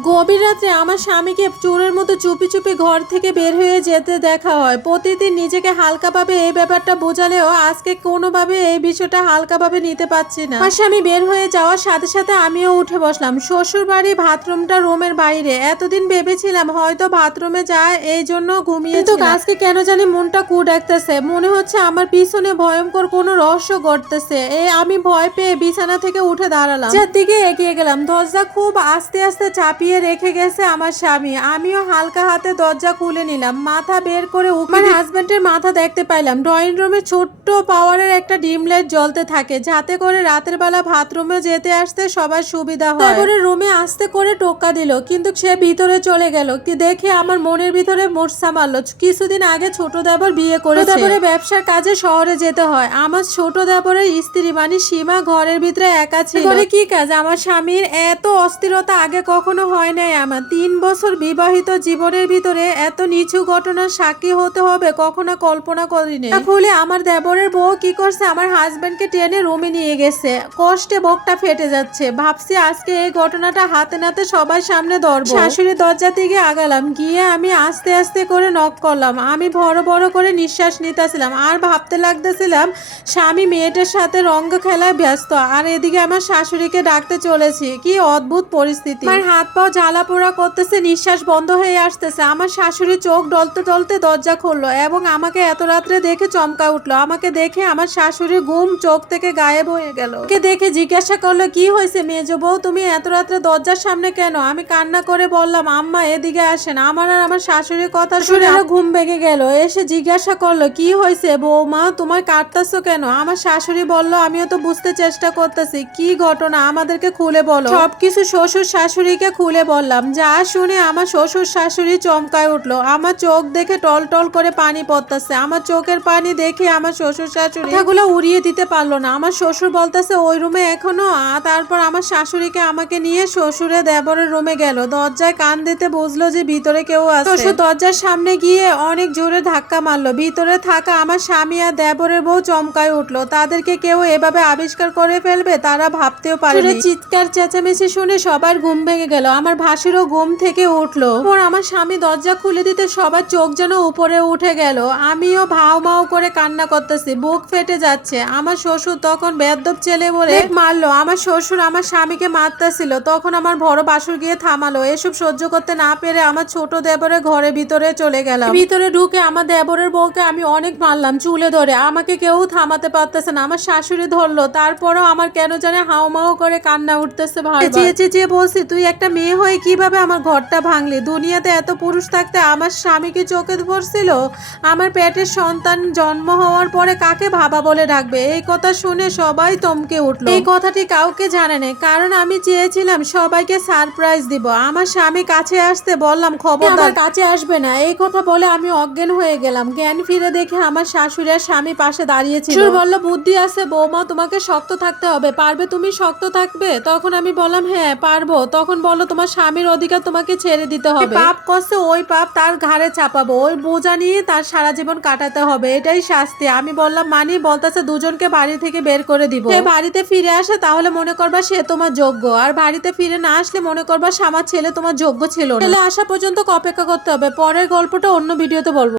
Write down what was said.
গভীর রাত্রে আমার স্বামীকে চোরের মতো চুপি চুপি ঘর থেকে বের হয়ে যেতে দেখা হয়। প্রতিদিন নিজেকে হালকাভাবে এই ব্যাপারটা বোঝালেও আজকে কোনোভাবে এই বিষয়টা হালকাভাবে নিতে পারছি না। আমার স্বামী বের হয়ে যাওয়ার সাথে সাথে আমিও উঠে বসলাম। শ্বশুর বাড়ি বাথরুমটা রুমের বাইরে। এতদিন ভেবেছিলাম হয়তো বাথরুমে যায়, এই জন্য ঘুমিয়ে কিন্তু আজকে কেন জানি মনটা কু ডাকতেছে। মনে হচ্ছে আমার পিছনে ভয়ঙ্কর কোনো রহস্য ঘটতেছে। এ আমি ভয় পেয়ে বিছানা থেকে উঠে দাঁড়ালাম। যার দিকে এগিয়ে গেলাম। দরজা খুব আস্তে আস্তে চাপিয়ে রেখে গেছে আমার স্বামী। আমিও হালকা হাতে দরজা খুলে নিলাম মাথা বের করে আমার হাজবেন্ডের মাথা দেখতে পাইলাম। ড্রয়িং রুমে ছোট্ট পাওয়ারের একটা ডিম লাইট জ্বলতে থাকে যাতে করে রাতের বেলা বাথরুমে যেতে আসতে সবার সুবিধা হয়। তারপরে রুমে আসতে করে টোকা দিল কিন্তু সে ভিতরে চলে গেল। কি দেখে আমার মনের ভিতরে মোর্চা মারলো। কিছুদিন আগে ছোট দেবর বিয়ে করে তারপরে ব্যবসার কাজে শহরে যেতে হয়। আমার ছোট দেবরের স্ত্রী মানে সীমা ঘরের ভিতরে একা ছিল। কি কাজ? আমার স্বামীর এত অস্থিরতা আগে কখনো হয় নাই আমার। তিন বছর বিবাহিত জীবনের ভিতরে এত নিচু ঘটনার সাক্ষী হতে হবে, কখনো কল্পনা করিনি। খুলে আমার দেবরের বউ কি করছে? আমার হাজবেন্ডকে টেনে রুমে নিয়ে গেছে। কষ্টে বকটা ফেটে যাচ্ছে। ভাবছি আজকে এই ঘটনাটা হাতে নাতে সবার সামনে ধরবো। শাশুড়ি দরজা থেকে আগালাম। গিয়ে আমি আস্তে আস্তে করে নক করলাম। আমি বড় বড় করে নিঃশ্বাস নিতেছিলাম। আর ভাবতে লাগতেছিলাম, স্বামী মেয়েটার সাথে রঙ্গ খেলায় ব্যস্ত। আর এদিকে আমার শাশুড়িকে ডাকতে চলেছি। কি অদ্ভুত পরিস্থিতি। আমার হাত পাও জ্বালা পোড়া করতেছে নিঃশ্বাস বন্ধ হয়ে আসতেছে। আমার শাশুড়ি চোখ ডলতে ডলতে দরজা খুললো এবং আমাকে এত রাত্রে দেখে চমকা উঠল। আমাকে দেখে আমার শাশুড়ি ঘুম চোখ থেকে গায়েব হয়ে গেল। কে দেখে জিজ্ঞাসা করল কি হয়েছে মেজো বউ? তুমি এত রাত্রে দরজার সামনে কেন? আমি কান্না করে বললাম আম্মা এদিকে আসেন। আমার আর আমার শাশুড়ির কথা শুনে আরও ঘুম ভেঙে গেল। এসে জিজ্ঞাসা করল কি হয়েছে বৌমা? তোমার কাটতাছো কেন? আমার শাশুড়ি বলল আমিও তো বুঝতে চেষ্টা করতেছি। কি ঘটনা আমাদেরকে খুলে বলো। সবকিছু শ্বশুর শাশুড়িকে খুলে বললাম, যা শুনে আমার শ্বশুর শাশুড়ি চমকায় উঠল। আমার চোখ দেখে টল টল করে পানি পড়তেছে। আমার চোখের পানি দেখে আমার শ্বশুর শাশুড়ি কথাগুলো উড়িয়ে দিতে পারল না। আমার শ্বশুর বলতেছে, ওই রুমে এখনও? তারপর আমার শাশুড়িকে আমাকে নিয়ে শ্বশুরে দেবরের রুমে গেল। দরজায় কান দিতে বুঝলো যে ভিতরে কেউ আছে। শ্বশুর দরজার সামনে গিয়ে অনেক জোরে ধাক্কা মারলো। ভিতরে থাকা আমার স্বামী আর দেবরের বউ চমকায় উঠল। তাদেরকে কেউ এভাবে আবিষ্কার করে ফেলবে তারা ভাবতেও পারে চিৎকার চেঁচামেচি শুনে সবার ঘুম ভেঙে গেল। আমার ভাসিরও ঘুম থেকে উঠল। পর আমার স্বামী দরজা খুলে দিতে সবার চোখ যেন উপরে উঠে গেল। আমিও ভাও মাও করে কান্না করতেছি বুক ফেটে যাচ্ছে। আমার শ্বশুর তখন বেদব ছেলে বলে মারলো। আমার শ্বশুর আমার স্বামীকে মারতেছিল। তখন আমার বড় বাসুর গিয়ে থামালো। এসব সহ্য করতে না পেরে আমার ছোট দেবরের ঘরে ভিতরে চলে গেলাম। ভিতরে ঢুকে আমার দেবরের বউকে আমি অনেক মারলাম চুলে ধরে। আমাকে কেউ থামাতে পারতেছে না। আমার শাশুড়ি ধরলো। তারপরও আমার কেন জানে হাও মাও করে কান্না উঠতেছে ভালো চেয়ে চেয়ে বলছি তুই একটা মেয়ে হয়ে কীভাবে আমার ঘরটা ভাঙলি? দুনিয়াতে এত পুরুষ থাকতে আমার স্বামীকে চোখে পড়ছিল? আমার পেটের সন্তান জন্ম হওয়ার পরে কাকে ভাবা বলে ডাকবে? এই কথা শুনে সবাই চমকে উঠল। এই কথাটি কাউকে জানে না কারণ আমি চেয়েছিলাম সবাইকে সারপ্রাইজ দিব। আমার স্বামী কাছে আসতে বললাম খবর আমার কাছে আসবে না। এই কথা বলে আমি অজ্ঞান হয়ে গেলাম। জ্ঞান ফিরে দেখে আমার শাশুড়ি আর স্বামী পাশে দাঁড়িয়েছিল। বলল বুদ্ধি আছে বৌমা তোমাকে শক্ত থাকতে হবে। পারবে তুমি শক্ত থাকবে? তখন আমি বললাম হ্যাঁ পারব। তখন বলল তোমার স্বামীর অধিকার তোমাকে ছেড়ে দিতে হবে। পাপ করছে ওই পাপ তার ঘাড়ে চাপাবো। ওই বোঝা নিয়ে তার সারা জীবন কাটাতে হবে। এটাই শাস্তি। আমি বললাম মানি বলতেছে দুজনকে বাড়ি থেকে বের করে দিব। সে বাড়িতে ফিরে আসে তাহলে মনে করবা সে তোমার যোগ্য। আর বাড়িতে ফিরে না আসলে মনে করবা আমার ছেলে তোমার যোগ্য ছিল না। ছেলে আসা পর্যন্ত অপেক্ষা করতে হবে। পরের গল্পটা অন্য ভিডিওতে বলব।